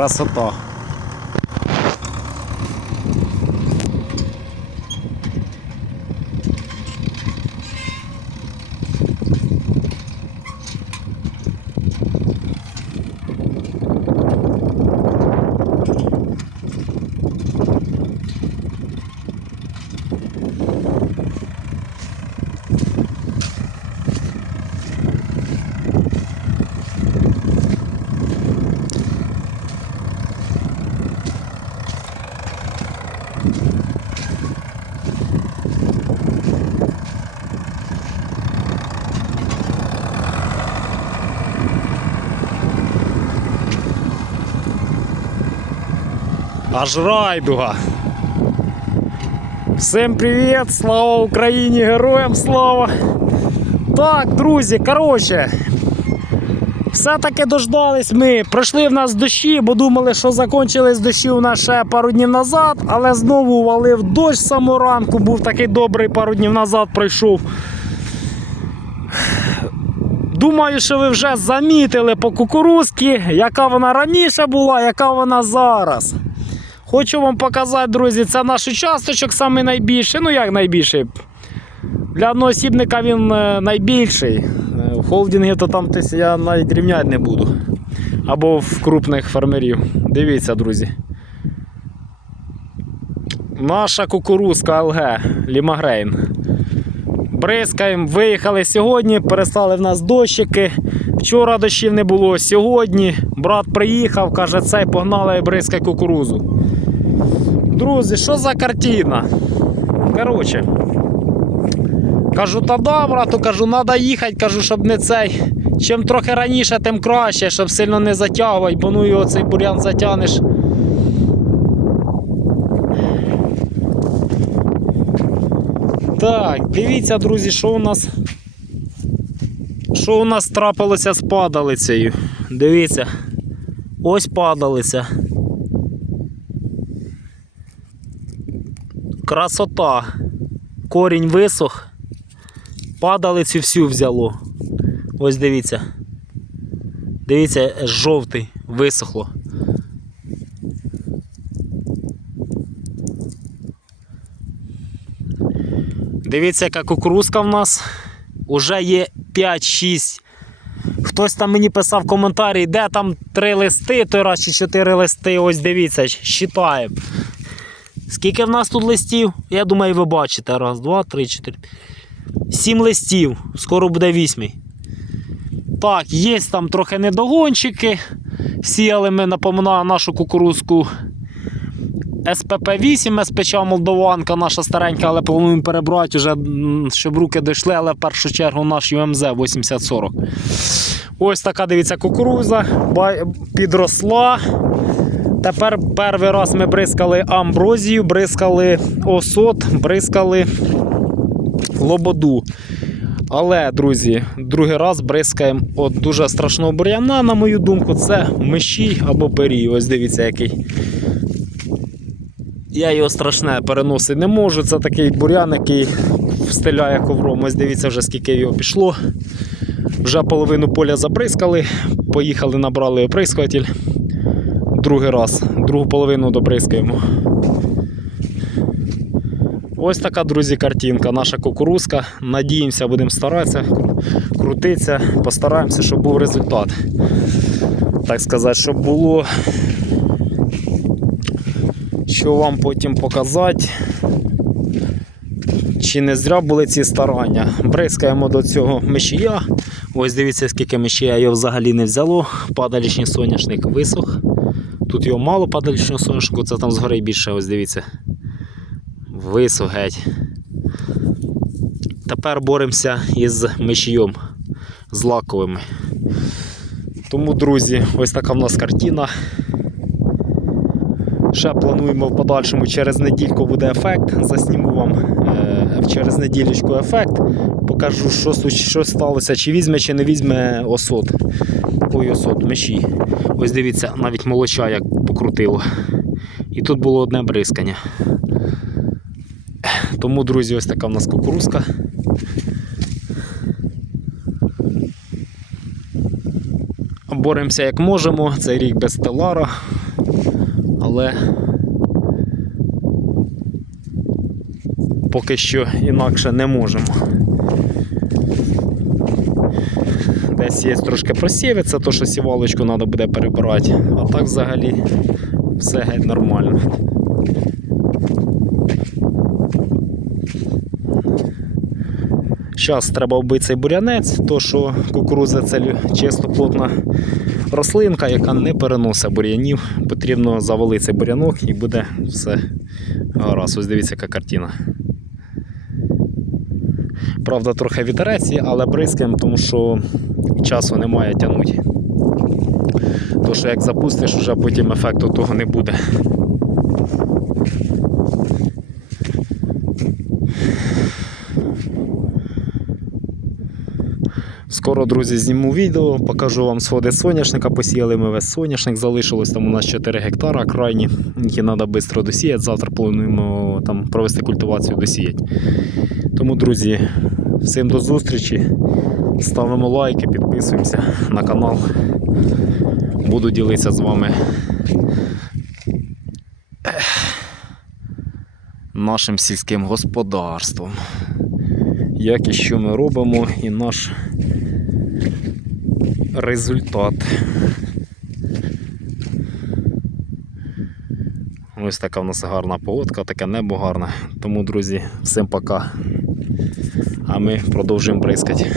Красота. Аж райдуга. Всім привіт! Слава Україні! Героям слава! Так, друзі, коротше. Все-таки дождались ми. Пройшли в нас дощі, бо думали, що закончились дощі у нас ще пару днів назад, але знову валив дощ самого ранку, був такий добрий пару днів назад пройшов. Думаю, що ви вже замітили по кукурузці, яка вона раніше була, яка вона зараз. Хочу вам показати, друзі, це наш участочок самий найбільший. Ну як найбільший? Для одноосібника він е, найбільший. Е, В холдингі то там я навіть рівняти не буду. Або в крупних фермерів. Дивіться, друзі. Наша кукурузка ЛГ Лімагрейн. Бризкаємо, виїхали сьогодні, перестали в нас дощики. Вчора дощів не було. Сьогодні брат приїхав, каже, цей погнали бризкай кукурузу. Друзі, що за картина? Коротше. Кажу, та да, брату, кажу, треба їхати, кажу, щоб не цей. Чим трохи раніше, тим краще, щоб сильно не затягувати, бо ну його цей бур'ян затягнеш. Так, дивіться, друзі, що у нас. Що у нас трапилося з падалицею? Дивіться. Ось падалиця. Красота. Корінь висох. Падалицю всю взяло. Ось дивіться. Дивіться, жовтий, висохло. Дивіться, яка кукурузка в нас. Уже є 5-6. Хтось там мені писав коментарі, де там 3 листи, той раз чи 4 листи. Ось дивіться, считаємо. Скільки в нас тут листів? Я думаю, ви бачите. Раз, два, три, чотири. Сім листів. Скоро буде вісьмий. Так, є там трохи недогончики. Сіяли ми, напоминаю, нашу кукурузку СПП-8, СПЧ Молдованка, наша старенька, але плануємо перебрати вже, щоб руки дійшли, але в першу чергу наш ЮМЗ 8040. Ось така, дивіться, кукуруза підросла. Тепер перший раз ми бризкали амброзію, бризкали осот, бризкали лободу. Але, друзі, другий раз бризкаємо от дуже страшного бур'яна, на мою думку, це мишій або пері. Ось дивіться, який. Я його страшне переносити не можу. Це такий бур'ян, який встиляє ковром. Ось дивіться, вже скільки його пішло. Вже половину поля забризкали, поїхали, набрали оприскуватель. Другий раз, другу половину добризкаємо. Ось така, друзі, картинка. Наша кукурузка. Надіємося, будемо старатися, крутитися, постараємося, щоб був результат. Так сказати, щоб було що вам потім показати. Чи не зря були ці старання. Бризкаємо до цього мишія. Ось дивіться, скільки мишія його взагалі не взяло. Падалічний соняшник висох. Тут його мало падалічного соняшнику, це там згори більше, ось дивіться. Висох геть. Тепер боремося із мишієм, з лаковими. Тому, друзі, ось така в нас картина. Ще плануємо в подальшому через недільку буде ефект. Засніму вам е, через неділечку ефект. Покажу, що, що сталося, чи візьме, чи не візьме осот. Ой, осот, меші. Ось дивіться, навіть молоча як покрутило. І тут було одне бризкання. Тому, друзі, ось така в нас кукурузка. Боремося як можемо. Цей рік без телара. Але поки що інакше не можемо. Десь є трошки просіви, це то, що сівалочку треба буде перебирати. А так взагалі все геть нормально. Зараз треба вбити цей бурянець, то що кукурудза це чисто плотна рослинка, яка не переносить бур'янів. Потрібно завалити цей бурянок і буде все гаразд. Ось дивіться, яка картина. Правда, трохи вітерець але бризкаємо, тому що часу немає тягнути. То що як запустиш, вже потім ефекту того не буде. Скоро, друзі, зніму відео, покажу вам сходи соняшника. Посіяли ми весь соняшник, залишилось там у нас 4 гектара крайні, які треба швидко досіяти. Завтра плануємо там провести культивацію досіяти. Тому, друзі, всім до зустрічі. Ставимо лайки, підписуємося на канал. Буду ділитися з вами нашим сільським господарством. Як і що ми робимо, і наш результат. Ось така в нас гарна погодка, таке небо гарне. Тому, друзі, всім пока. А ми продовжуємо бризкати.